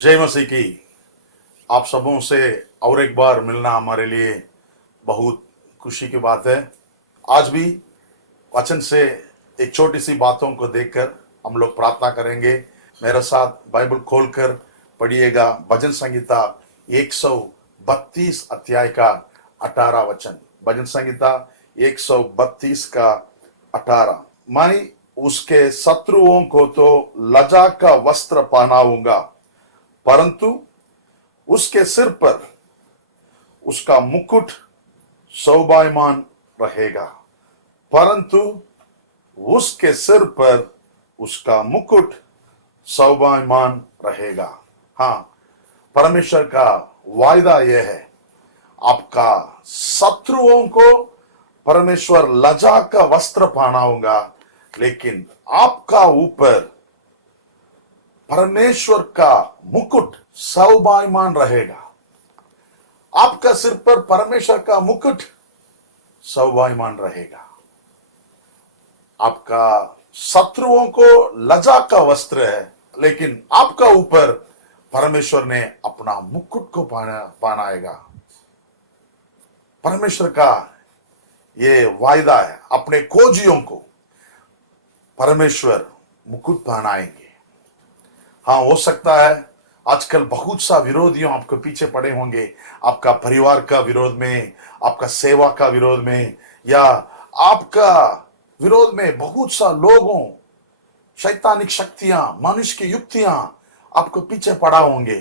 जय मसीह की। आप सबों से और एक बार मिलना हमारे लिए बहुत खुशी की बात है। आज भी वचन से एक छोटी सी बातों को देखकर हम लोग प्रार्थना करेंगे। मेरे साथ बाइबल खोलकर पढ़िएगा। भजन संहिता 132 अध्याय का 18 वचन। भजन संहिता 132 का 18। मैं उसके शत्रुओं को तो लज्जा का वस्त्र पहनाऊंगा, परंतु उसके सिर पर उसका मुकुट शोभायमान रहेगा। परंतु उसके सिर पर उसका मुकुट शोभायमान रहेगा। हाँ, परमेश्वर का वायदा यह है, आपका शत्रुओं को परमेश्वर लज्जा का वस्त्र पहनाऊंगा, लेकिन आपका ऊपर परमेश्वर का मुकुट शोभायमान रहेगा। आपका सिर पर परमेश्वर का मुकुट शोभायमान रहेगा। आपका शत्रुओं को लज्जा का वस्त्र है, लेकिन आपका ऊपर परमेश्वर ने अपना मुकुट को पहनाएगा। परमेश्वर का ये वायदा है, अपने खोजियों को परमेश्वर मुकुट पहनाएंगे। हाँ, हो सकता है आजकल बहुत सा विरोधियों आपके पीछे पड़े होंगे, आपका परिवार का विरोध में, आपका सेवा का विरोध में, या आपका विरोध में बहुत सा लोगों, शैतानिक शक्तियां, मनुष्य की युक्तियां आपको पीछे पड़ा होंगे।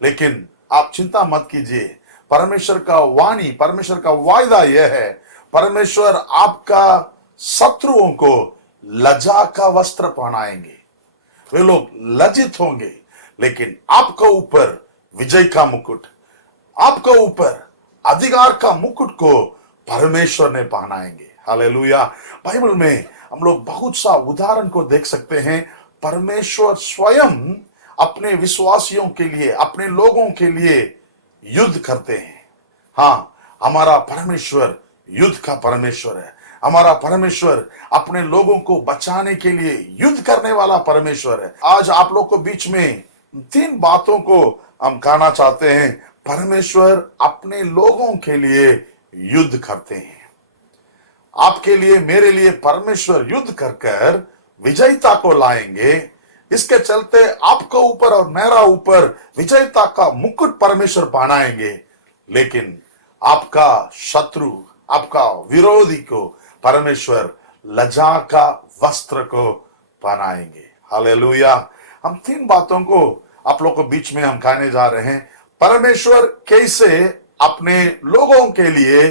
लेकिन आप चिंता मत कीजिए। परमेश्वर का वाणी, परमेश्वर का वायदा यह है, परमेश्वर आपका शत्रुओं को लज्जा का वस्त्र पहनाएंगे। वे लोग लज्जित होंगे, लेकिन आपका ऊपर विजय का मुकुट, आपका ऊपर अधिकार का मुकुट को परमेश्वर ने पहनाएंगे। हालेलुया। बाइबल में हम लोग बहुत सा उदाहरण को देख सकते हैं। परमेश्वर स्वयं अपने विश्वासियों के लिए, अपने लोगों के लिए युद्ध करते हैं। हाँ, हमारा परमेश्वर युद्ध का परमेश्वर है। हमारा परमेश्वर अपने लोगों को बचाने के लिए युद्ध करने वाला परमेश्वर है। आज आप लोग को बीच में 3 बातों को हम कहना चाहते हैं। परमेश्वर अपने लोगों के लिए युद्ध करते हैं। आपके लिए, मेरे लिए परमेश्वर युद्ध कर कर विजयता को लाएंगे। इसके चलते आपका ऊपर और मेरा ऊपर विजयता का मुकुट परमेश्वर पहनाएंगे, लेकिन आपका शत्रु, आपका विरोधी को परमेश्वर लज्जा का वस्त्र को पहनाएंगे। हालेलुया। हम 3 बातों को आप लोगों के बीच में हम कहने जा रहे हैं। परमेश्वर कैसे अपने लोगों के लिए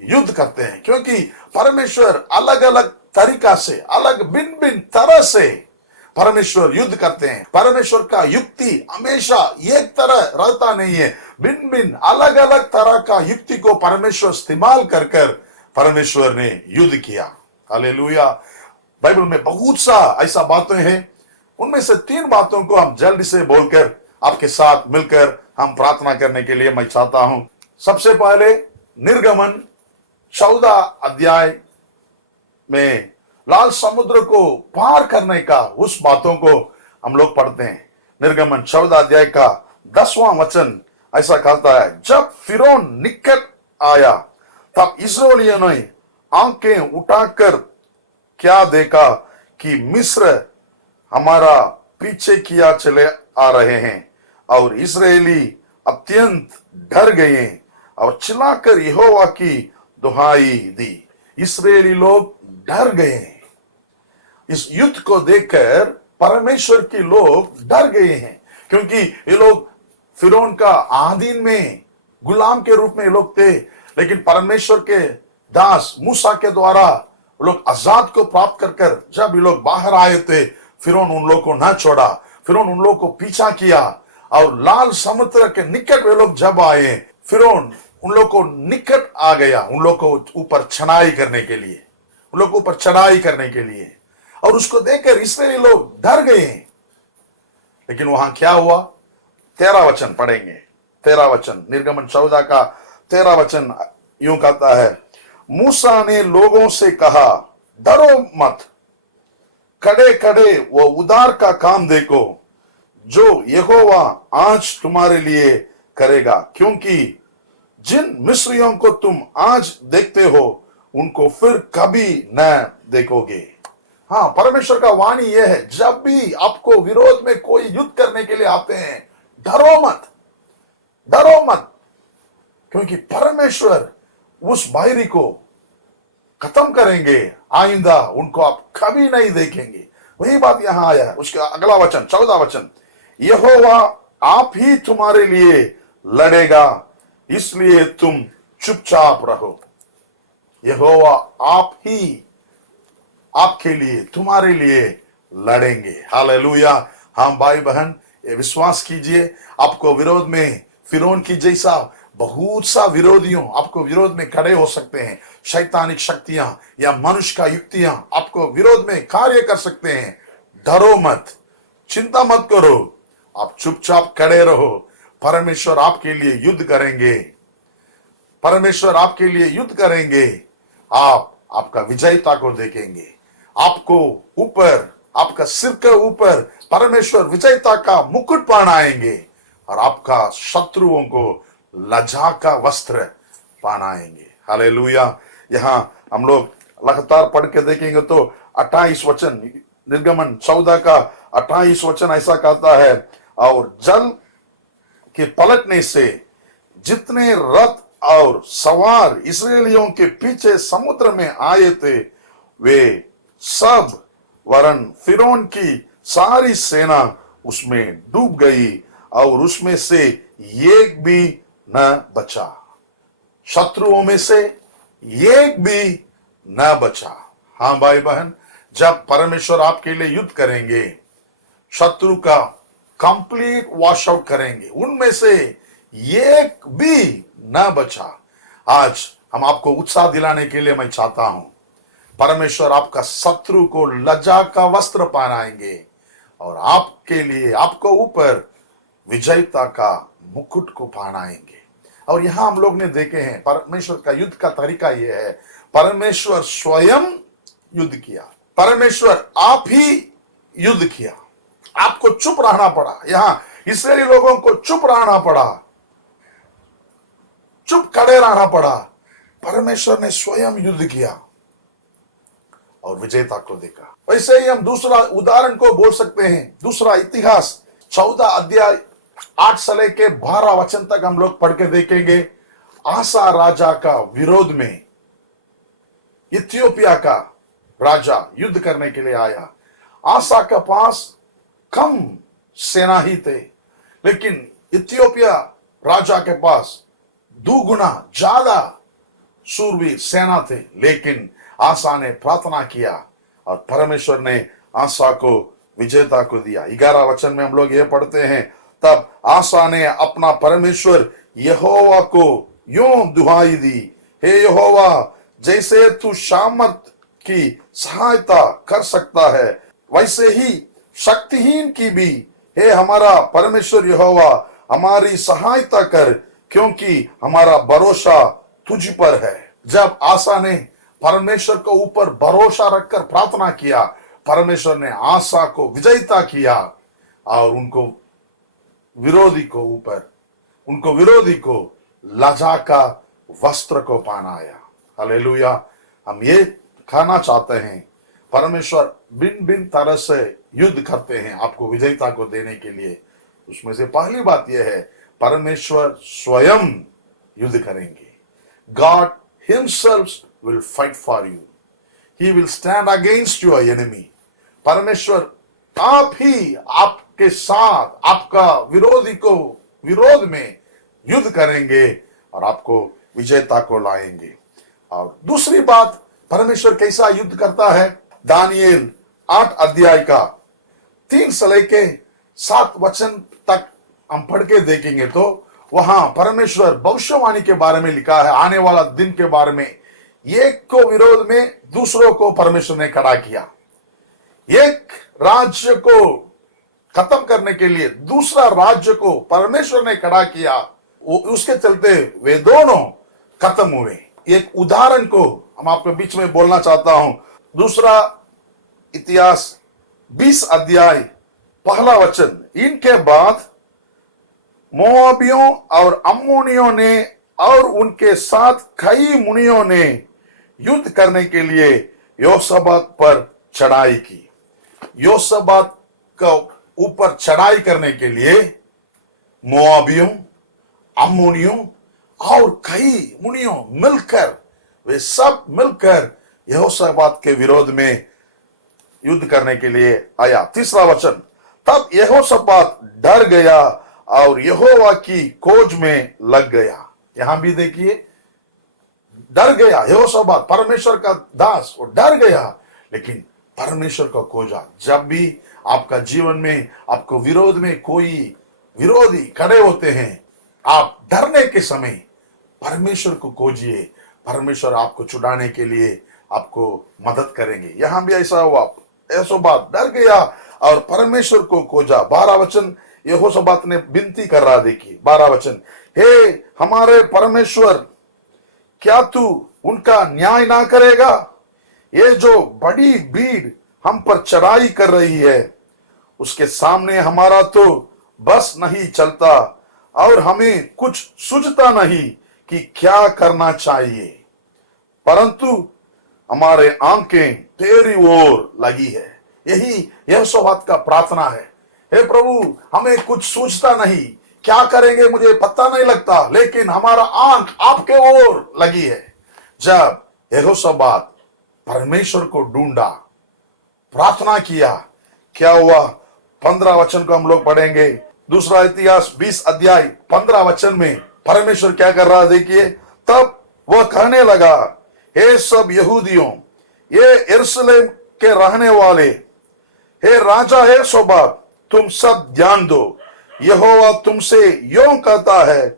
युद्ध करते हैं, क्योंकि परमेश्वर अलग अलग तरीका से, अलग भिन्न भिन्न तरह से परमेश्वर युद्ध करते हैं। परमेश्वर का युक्ति हमेशा एक तरह रहता नहीं है। भिन्न भिन्न अलग अलग तरह का युक्ति को परमेश्वर इस्तेमाल कर कर परमेश्वर ने युद्ध किया। हालेलुया। बाइबल में बहुत सा ऐसा बातें हैं। उनमें से 3 बातों को हम जल्दी से बोलकर आपके साथ मिलकर हम प्रार्थना करने के लिए मैं चाहता हूं। सबसे पहले निर्गमन 14 अध्याय में लाल समुद्र को पार करने का उस बातों को हम लोग पढ़ते हैं। निर्गमन 14 अध्याय का 10वां वचन ऐसा कहता है, जब फिरौन निकट आया तब इस्राएलियों ने आंखें उठाकर क्या देखा कि मिस्र हमारा पीछे किया चले आ रहे हैं, और इस्राएली अत्यंत डर गए और चिल्लाकर यहोवा की दुहाई दी। इस्राएली लोग डर गए। इस युद्ध को देखकर परमेश्वर के लोग डर गए हैं, क्योंकि ये लोग फिरौन का आधीन में गुलाम के रूप में लोग थे। लेकिन परमेश्वर के दास मूसा के द्वारा लोग आजाद को प्राप्त कर कर जब ये लोग बाहर आए थे, फिरौन उन लोग को न छोड़ा। फिरौन उन लोग को पीछा किया, और लाल समुद्र के निकट वे लोग जब आए, फिरौन उन लोग को निकट आ गया, उन लोग को ऊपर चढ़ाई करने के लिए, उन लोग को ऊपर चढ़ाई करने के लिए। और उसको देखकर इस्राएली लोग डर गए। लेकिन वहां क्या हुआ? 13 वचन पढ़ेंगे। 13 वचन, निर्गमन 14 का 13 वचन यूं कहता है, मूसा ने लोगों से कहा, डरो मत, खड़े खड़े वो उधार का काम देखो जो यहोवा आज तुम्हारे लिए करेगा, क्योंकि जिन मिस्रियों को तुम आज देखते हो उनको फिर कभी न देखोगे। हाँ, परमेश्वर का वाणी यह है, जब भी आपको विरोध में कोई युद्ध करने के लिए आते हैं, डरो मत, डरो मत, क्योंकि परमेश्वर उस बाहरी को खत्म करेंगे, आइंदा उनको आप कभी नहीं देखेंगे। वही बात यहां आया है। उसका अगला वचन 14 वचन, यहोवा आप ही तुम्हारे लिए लड़ेगा, इसलिए तुम चुपचाप रहो। यहोवा आप ही आपके लिए, तुम्हारे लिए लड़ेंगे। हालेलुया। हाँ भाई बहन, ये विश्वास कीजिए, आपको विरोध में फिरौन की जैसा बहुत सा विरोधियों आपको विरोध में खड़े हो सकते हैं। शैतानिक शक्तियां या मनुष्य का युक्तियां आपको विरोध में कार्य कर सकते हैं। डरो मत, चिंता मत करो, आप चुपचाप खड़े रहो। परमेश्वर आपके लिए युद्ध करेंगे, परमेश्वर आपके लिए युद्ध करेंगे। आप आपका विजयता को देखेंगे, आपको ऊपर, आपका सिर के ऊपर परमेश्वर विजयता का मुकुट पहनाएंगे और आपका शत्रुओं को लज्जा का वस्त्र पहनाएंगे। हालेलुया। यहां हम लोग लगातार पढ़ के देखेंगे तो 28 वचन, निर्गमन 14 का 28 वचन ऐसा कहता है, और जल के पलटने से जितने रथ और सवार इसराइलियों के पीछे समुद्र में आए थे, वे सब वरन फिरौन की सारी सेना उसमें डूब गई और उसमें से एक भी न बचा। शत्रुओं में से एक भी न बचा। हाँ भाई बहन, जब परमेश्वर आपके लिए युद्ध करेंगे, शत्रु का कंप्लीट वॉश आउट करेंगे, उनमें से एक भी न बचा। आज हम आपको उत्साह दिलाने के लिए मैं चाहता हूं, परमेश्वर आपका शत्रु को लज्जा का वस्त्र पहनाएंगे और आपके लिए, आपको ऊपर विजयता का मुकुट को पहनाएंगे। और यहां हम लोग ने देखे हैं परमेश्वर का युद्ध का तरीका यह है, परमेश्वर स्वयं युद्ध किया, परमेश्वर आप ही युद्ध किया। आपको चुप रहना पड़ा, यहां इस्राएली लोगों को चुप रहना पड़ा, चुप खड़े रहना पड़ा। परमेश्वर ने स्वयं युद्ध किया और विजेता को देखा। वैसे ही हम दूसरा उदाहरण को बोल सकते हैं, दूसरा इतिहास 14 अध्याय 8 से लेके 12 वचन तक हम लोग पढ़ के देखेंगे। आसा राजा का विरोध में इथियोपिया का राजा युद्ध करने के लिए आया। आसा के पास कम सेना ही थे, लेकिन इथियोपिया राजा के पास दुगुना ज्यादा सूरवीर सेना थे। लेकिन आसा ने प्रार्थना किया और परमेश्वर ने आसा को विजेता को दिया। 11 वचन में हम लोग ये पढ़ते हैं, तब आसा ने अपना परमेश्वर यहोवा को यूं दुहाई दी, हे यहोवा, जैसे तू सामर्थ की सहायता कर सकता है, वैसे ही शक्तिहीन की भी, हे हमारा परमेश्वर यहोवा, हमारी सहायता कर, क्योंकि हमारा भरोसा तुझ पर है। जब आसा ने परमेश्वर को ऊपर भरोसा रखकर प्रार्थना किया, परमेश्वर ने आसा को विजयता किया और उनको विरोधी को लज्जा का वस्त्र को पहनाया। हालेलुया। हम ये खाना चाहते हैं, परमेश्वर भिन्न भिन्न तरह से युद्ध करते हैं आपको विजयता को देने के लिए। उसमें से पहली बात यह है, परमेश्वर स्वयं युद्ध करेंगे। God himself will fight for you. He will stand against your enemy. परमेश्वर आप ही आपके साथ, आपका विरोधी को विरोध में युद्ध करेंगे और आपको विजेता को लाएंगे। और दूसरी बात, परमेश्वर कैसा युद्ध करता है, दानियेल 8 अध्याय का 3 से लेके 7 वचन तक हम पढ़ के देखेंगे तो वहां परमेश्वर भविष्यवाणी के बारे में लिखा है, आने वाला दिन के बारे में। एक को विरोध में दूसरों को परमेश्वर ने खड़ा किया, एक राज्य को खत्म करने के लिए दूसरा राज्य को परमेश्वर ने खड़ा किया, उसके चलते वे दोनों खत्म हुए। एक उदाहरण को हम आपके बीच में बोलना चाहता हूं। दूसरा इतिहास 20 अध्याय पहला वचन, इनके बाद मोआबियों और अम्मोनियों ने और उनके साथ कई मुनियों ने युद्ध करने के लिए योसाबात पर चढ़ाई की। योसाबात का ऊपर चढ़ाई करने के लिए मोआबियों, अम्मोनियों और कई मुनियों मिलकर, वे सब मिलकर यहोशापात के विरोध में युद्ध करने के लिए आया। तीसरा वचन, तब यहोशापात डर गया और यहोवा की खोज में लग गया। यहां भी देखिए, डर गया यहोशापात, परमेश्वर का दास, वो डर गया लेकिन परमेश्वर को खोजा। जब भी आपका जीवन में आपको विरोध में कोई विरोधी खड़े होते हैं, आप डरने के समय परमेश्वर को खोजिए, परमेश्वर आपको छुड़ाने के लिए आपको मदद करेंगे। यहां भी ऐसा हुआ, यहोशापात डर गया और परमेश्वर को खोजा। 12 वचन, यहोशापात ने विनती कर रहा, देखिए 12 वचन, हे हमारे परमेश्वर, क्या तू उनका न्याय ना करेगा? ये जो बड़ी भीड़ हम पर चढ़ाई कर रही है, उसके सामने हमारा तो बस नहीं चलता और हमें कुछ सूझता नहीं कि क्या करना चाहिए, परंतु हमारे आंखें तेरी ओर लगी है। यही यहोशापात का प्रार्थना है, हे प्रभु, हमें कुछ सूझता नहीं, क्या करेंगे मुझे पता नहीं लगता, लेकिन हमारा आंख आपके ओर लगी है। जब यहोशापात परमेश्वर को ढूंढा, प्रार्थना किया, क्या हुआ? 15 वचन को हम लोग पढ़ेंगे। दूसरा इतिहास 20 अध्याय 15 वचन में परमेश्वर क्या कर रहा, देखिए, तब वह कहने लगा, हे सब यहूदियों, ये यरूशलेम के रहने वाले, हे राजा यहोशापात, तुम सब ध्यान दो, यहोवा तुमसे यों कहता है,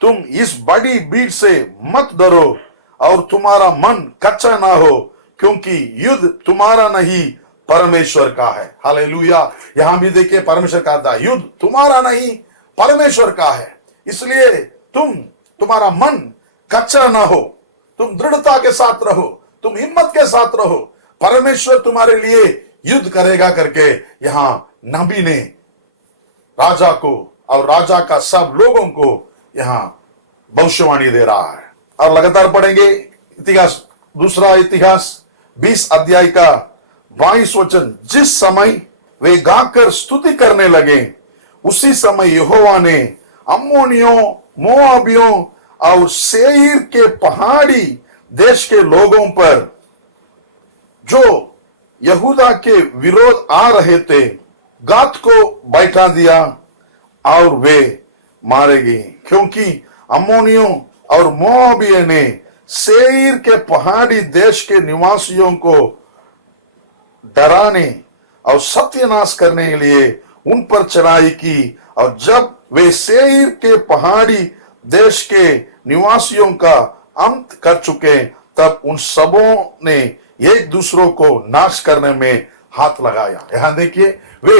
तुम इस बड़ी भीड़ से मत डरो और तुम्हारा मन कच्चा ना हो, क्योंकि युद्ध तुम्हारा नहीं परमेश्वर का है। हालेलुया। यहां भी देखिए, परमेश्वर कहता है युद्ध तुम्हारा नहीं परमेश्वर का है, इसलिए तुम्हारा मन कच्चा ना हो, तुम दृढ़ता के साथ रहो, तुम हिम्मत के साथ रहो, परमेश्वर तुम्हारे लिए युद्ध करेगा करके यहां नबी ने राजा को और राजा का सब लोगों को यहां भविष्यवाणी दे रहा है। और लगातार पढ़ेंगे इतिहास, दूसरा इतिहास 20 अध्याय का 22 वचन, जिस समय वे गाकर स्तुति करने लगे, उसी समय यहोवा ने अम्मोनियों, मोआबियों और सेईर के पहाड़ी देश के लोगों पर, जो यहूदा के विरोध आ रहे थे, गात को बैठा दिया और वे मारे गए, क्योंकि अम्मोनियों और मोआबियों ने सेईर के पहाड़ी देश के निवासियों को डराने और सत्यानाश करने के लिए उन पर चढ़ाई की। और जब वे सेईर के पहाड़ी देश के निवासियों का अंत कर चुके, तब उन सबों ने एक दूसरों को नाश करने में हाथ लगाया। यहां देखिए, वे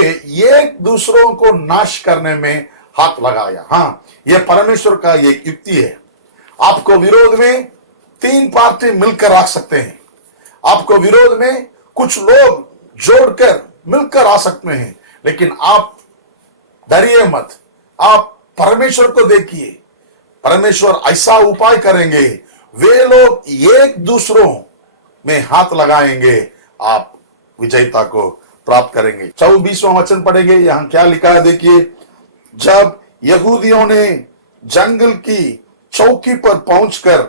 एक दूसरों को नाश करने में हाथ लगाया। हाँ, यह परमेश्वर का एक युक्ति है। आपको विरोध में 3 पार्टी मिलकर आ सकते हैं, आपको विरोध में कुछ लोग जोड़कर मिलकर आ सकते हैं, लेकिन आप डरिए मत, आप परमेश्वर को देखिए, परमेश्वर ऐसा उपाय करेंगे, वे लोग एक दूसरों में हाथ लगाएंगे, आप विजयता को प्राप्त करेंगे। 24वां वचन पढ़ेंगे, यहां क्या लिखा है, देखिए, जब यहूदियों ने जंगल की चौकी पर पहुंचकर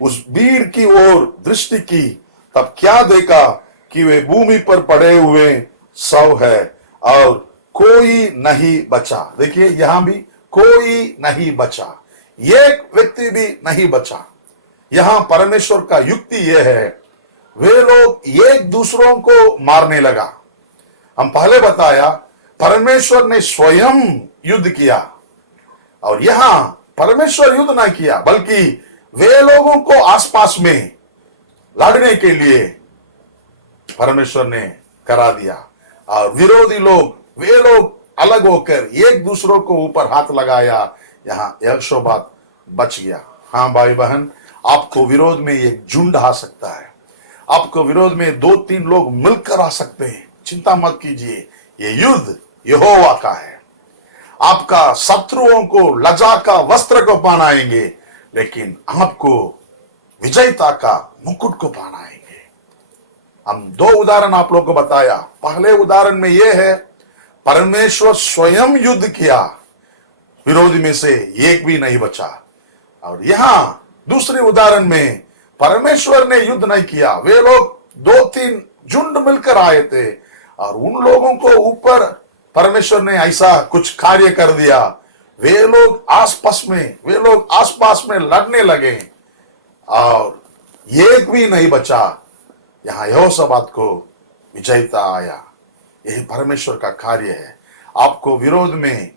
उस भीड़ की ओर दृष्टि की, तब क्या देखा कि वे भूमि पर पड़े हुए शव है और कोई नहीं बचा। देखिए, यहां भी कोई नहीं बचा, एक व्यक्ति भी नहीं बचा। यहां परमेश्वर का युक्ति यह है, वे लोग एक दूसरों को मारने लगा। हम पहले बताया, परमेश्वर ने स्वयं युद्ध किया, और यहां परमेश्वर युद्ध ना किया, बल्कि वे लोगों को आसपास में लड़ने के लिए परमेश्वर ने करा दिया, और विरोधी लोग, वे लोग अलग होकर एक दूसरों को ऊपर हाथ लगाया। यहां यहोशापात बच गया। हाँ भाई बहन, आपको विरोध में एक झुंड आ सकता है, आपको विरोध में 2-3 लोग मिलकर आ सकते हैं, चिंता मत कीजिए, ये युद्ध यहोवा का है। आपका शत्रुओं को लज्जा का वस्त्र को पहनाएंगे, लेकिन आपको विजयता का मुकुट को पहनाएंगे। हम दो उदाहरण आप लोग को बताया। पहले उदाहरण में यह है, परमेश्वर स्वयं युद्ध किया, विरोधी में से एक भी नहीं बचा। और यहां दूसरे उदाहरण में परमेश्वर ने युद्ध नहीं किया, वे लोग 2-3 झुंड मिलकर आए थे और उन लोगों को ऊपर परमेश्वर ने ऐसा कुछ कार्य कर दिया, वे लोग आसपास में लड़ने लगे और एक भी नहीं बचा। यहां यहोशापात को विजयता आया। यही परमेश्वर का कार्य है। आपको विरोध में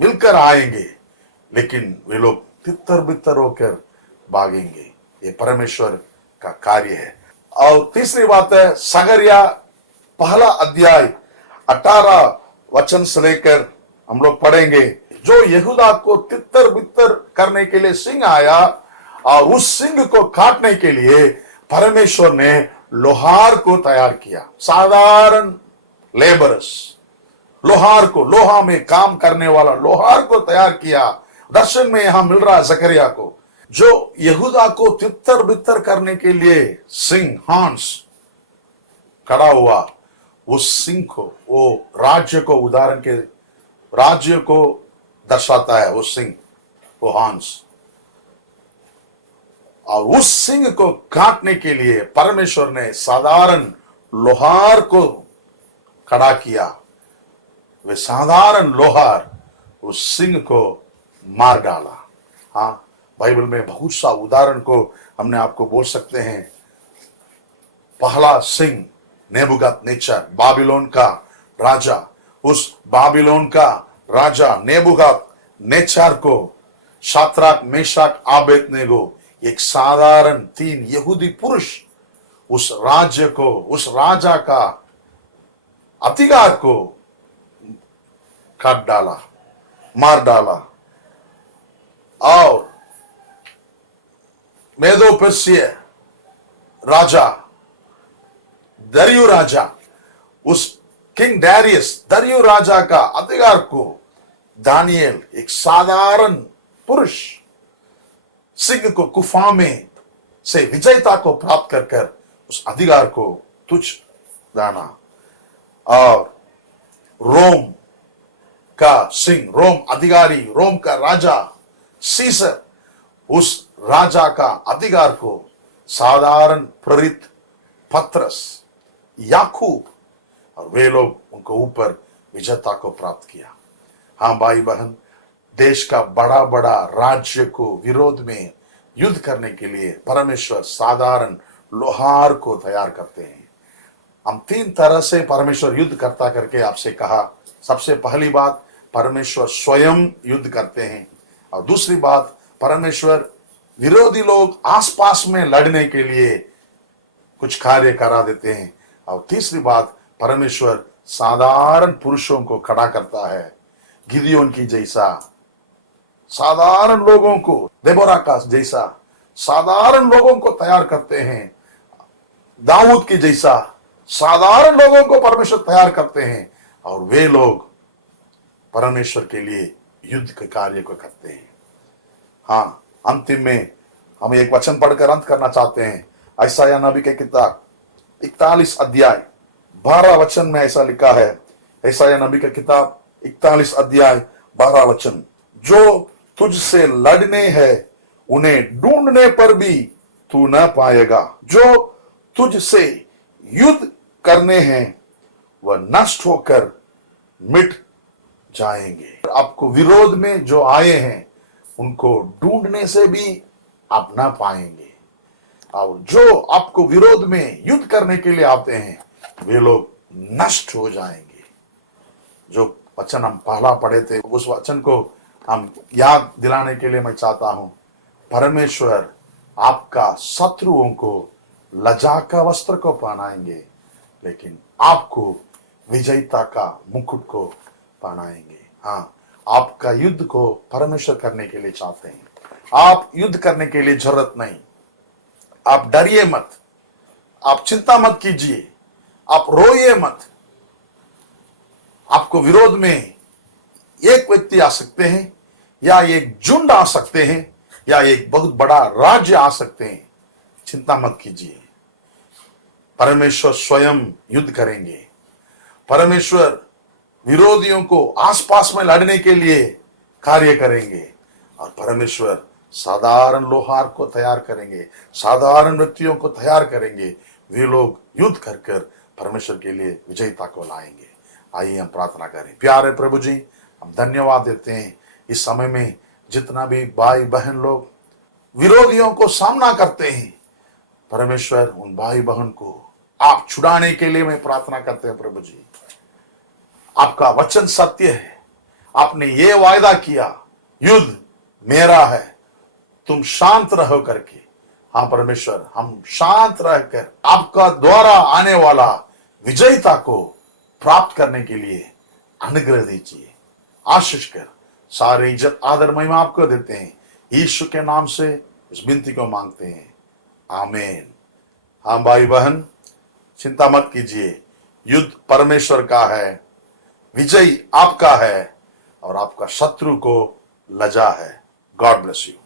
मिलकर आएंगे, लेकिन वे लोग तितर बितर होकर भागेंगे। ये परमेश्वर का कार्य है। और तीसरी बात है, सगरिया पहला अध्याय 18 वचन से लेकर हम लोग पढ़ेंगे। जो यहूदा को तितर बितर करने के लिए सिंह आया और उस सिंह को काटने के लिए परमेश्वर ने लोहार को तैयार किया। साधारण लेबरस, लोहा में काम करने वाला लोहार को तैयार किया। दर्शन में यहां मिल रहा है जकरिया को, जो यहूदा को तितर बितर करने के लिए सिंह हांस खड़ा हुआ। उस सिंह को, वो राज्य को दर्शाता है। वो सिंह, वो हांस, और उस सिंह को काटने के लिए परमेश्वर ने साधारण लोहार को खड़ा किया। वे साधारण लोहार उस सिंह को मार डाला। हाँ, बाइबल में बहुत सा उदाहरण को हमने आपको बोल सकते हैं। पहला सिंह नेबुकदनेस्सर, बाबिलोन का राजा, उस बाबिलोन का राजा नेबुकदनेस्सर को शाद्राक, मेशक, आबेदनेगो, एक साधारण 3 यहूदी पुरुष उस राजा का अधिकार को काट डाला, मार डाला। और मेदो पर्सिया राजा, दरियु राजा, उस किंग दरियु राजा का अधिकार को दानियल, एक साधारण पुरुष, सिंह को गुफा में से विजयता को प्राप्त कर उस अधिकार को तुच्छ जाना। और रोम का सिंह, रोम अधिकारी, रोम का राजा सीसर, उस राजा का अधिकार को साधारण प्रेरित पत्रस, याकूब, और वे लोग उनको ऊपर विजयता को प्राप्त किया। हाँ भाई बहन, देश का बड़ा बड़ा राज्य को विरोध में युद्ध करने के लिए परमेश्वर साधारण लोहार को तैयार करते हैं। हम 3 तरह से परमेश्वर युद्ध करता करके आपसे कहा। सबसे पहली बात, परमेश्वर स्वयं युद्ध करते हैं। और दूसरी बात, परमेश्वर विरोधी लोग आसपास में लड़ने के लिए कुछ कार्य करा देते हैं। और तीसरी बात, परमेश्वर साधारण पुरुषों को खड़ा करता है, गिदियोन की जैसा, साधारण लोगों को, देबोरा का जैसा साधारण लोगों को तैयार करते हैं, दाऊद की जैसा साधारण लोगों को परमेश्वर तैयार करते हैं, और वे लोग परमेश्वर के लिए युद्ध के कार्य को करते हैं। हाँ, अंतिम में हम एक वचन पढ़कर अंत करना चाहते हैं। यशायाह नबी के किताब 41 अध्याय 12 वचन में ऐसा लिखा है। यशायाह नबी के किताब 41 अध्याय 12 वचन, जो तुझसे लड़ने हैं उन्हें ढूंढने पर भी तू न पाएगा, जो तुझसे युद्ध करने हैं वह नष्ट होकर मिट जाएंगे। आपको विरोध में जो आए हैं उनको ढूंढने से भी आप ना पाएंगे, और जो आपको विरोध में युद्ध करने के लिए आते हैं वे लोग नष्ट हो जाएंगे। जो वचन हम पहला पढ़े थे, उस वचन को हम याद दिलाने के लिए मैं चाहता हूं। परमेश्वर आपका शत्रुओं को लज्जा का वस्त्र को पहनाएंगे, लेकिन आपको विजयता का मुकुट को पहनाएंगे। हाँ, आपका युद्ध को परमेश्वर करने के लिए चाहते हैं। आप युद्ध करने के लिए जरूरत नहीं। आप डरिए मत, आप चिंता मत कीजिए, आप रोइए मत। आपको विरोध में एक व्यक्ति आ सकते हैं, या एक झुंड आ सकते हैं, या एक बहुत बड़ा राज्य आ सकते हैं। चिंता मत कीजिए, परमेश्वर स्वयं युद्ध करेंगे। परमेश्वर विरोधियों को आसपास में लड़ने के लिए कार्य करेंगे, और परमेश्वर साधारण लोहार को तैयार करेंगे, साधारण व्यक्तियों को तैयार करेंगे। वे लोग युद्ध कर कर परमेश्वर के लिए विजयता को लाएंगे। आइए हम प्रार्थना करें। प्यारे प्रभु जी, हम धन्यवाद देते हैं इस समय में जितना भी भाई बहन लोग विरोधियों को सामना करते हैं, परमेश्वर उन भाई बहन को आप छुड़ाने के लिए मैं प्रार्थना करते हैं। प्रभु जी, आपका वचन सत्य है, आपने ये वायदा किया, युद्ध मेरा है, तुम शांत रहो करके। हाँ परमेश्वर, हम शांत रहकर आपका द्वारा आने वाला विजयता को प्राप्त करने के लिए अनुग्रह दीजिए, आशीष कर। सारे इज्जत आदर महिमा आपको देते हैं, यीशु के नाम से इस विनती को मांगते हैं, आमीन। हाँ भाई बहन, चिंता मत कीजिए, युद्ध परमेश्वर का है, विजय आपका है, और आपका शत्रु को लजा है। God bless you.